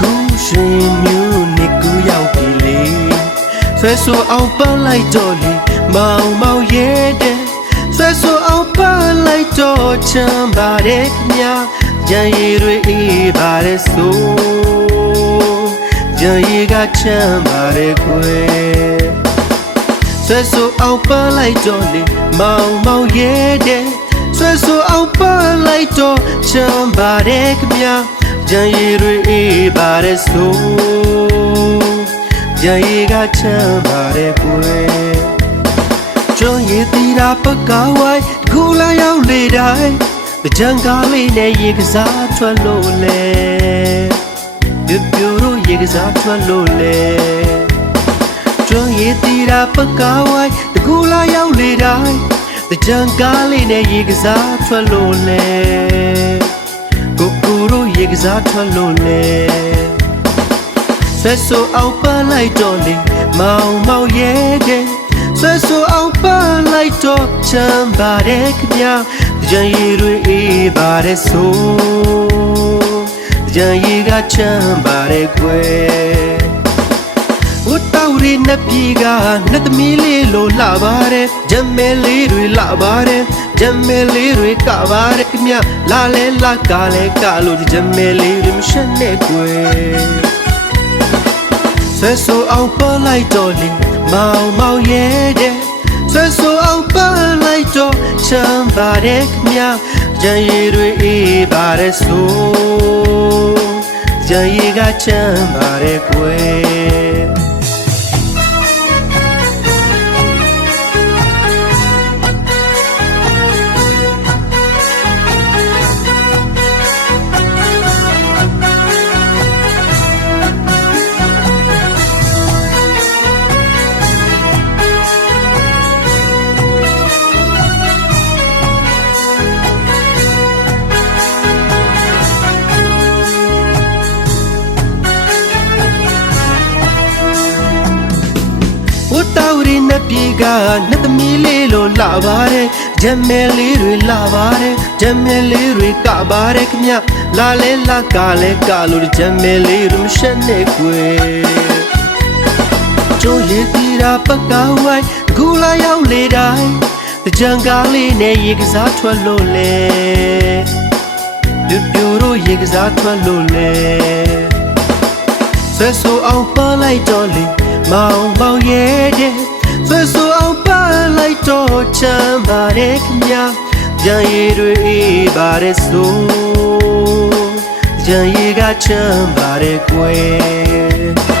ကူရှင်မျိုးနှစ်ကူရောက်ပြီလေဆွဲဆိုအောင်ပန်းလိုက်တော့လေမောင်မောင်ရဲတဲ့ဆွဲဆိုအောင်ပန်းလိုက်တော့ချမ်းပါတယ်ခင်ဗျာကြံရည်တွေအေးပါတယ်ဆိုကြံရည်ကချမ်းပါတယ်ကွယ်ဆွဲဆိုအောင်ပန်းလိုက်တော့လေမောင်မောင်ရဲတဲ့ဆွဲဆိုအောင်ပန်းလိုက်တော့ချမ်းပါတယ်ခင်ဗျာကြံရည်တွေအေးပါတယ်ဆိုကြံရည်ကချမ်းပါတယ်ကွယ်ကျွန်းရည်တီတာပကားဝိုင်းခုလာရောက်လေတိုင်းကြံကားလေးနဲ့ရေကစားထွက်လို့လေပြပြတို့ရေကစားထွက်လို့လေကျွန်းရည်တီတာပကားဝိုင်းခုလာရောက်လေတိုင်းကြံကားလေးနဲ့ရေကစားထွက်လို့လေကိုတို့ရေကစားထွက်လို့လေဆွဲဆိုအောင်ပန်းလိုက်တော့လေမောင်မောင်ရဲတဲ့ဆွဲဆိုအောင်ပန်းလိုက်တော့ချမ်းပါတယ်ခင်ဗျာကြံရည်တွေအေးပါတယ်ဆိုကြံရည်ကချမ်းပါတယ်ကွယ်ဝတ်တော်ရီနှစ်ပြည်ကနှစ်သမီးလေးလိုလာပါတယ်ဂျမဲလေးတွေလာပါတယ်ဂျမဲလေးတွေကပါတယ်ခင်ဗျာလာလဲလာကလဲကလို့ဂျမဲလေးတွေမရှက်နဲ့ကွယ်ဆွဲဆိုအောင်ပန်းလိုက်တော့လေမောင်မောင်ရဲတဲ့ဆွဲဆိုအောင်ပန်းလိုက်တော့ချမ်းပါတယ်ခင်ဗျာကြံရည်တွေအေးပါတယ်ဆိုကြံရည်ကချမ်းပါတယ်ကွယ်တော်ရီနှစ်ပြည်ကနှစ်သမီးလေးလိုလာပါတယ်ဂျမဲလေးတွေလာပါတယ်ဂျမဲလေးတွေကပါတယ်ခင်ဗျလာလဲလာကလဲကလို့ဂျမဲလေးတွေမရှက်နဲ့ကွယ်ကျိုးရည်တီတာပကားဝိုင်းခုလာရောက်လေတိုင်းကြံကားလေးနဲ့ရေကစားထွက်လို့လေပြပြတို့ရေကစားထွက်လို့လေဆွဲဆိုအောင်ပန်းလိုက်တော့လေမောင်မောင်ရဲတဲ့ဆွဲဆိုအောင်ပန်းလိုက်တော့ချမ်းပါတယ်ခင်ဗျာကြံရည်တွေအေးပါတယ်ဆိုကြံရည်ကချမ်းပါတယ်ကွယ်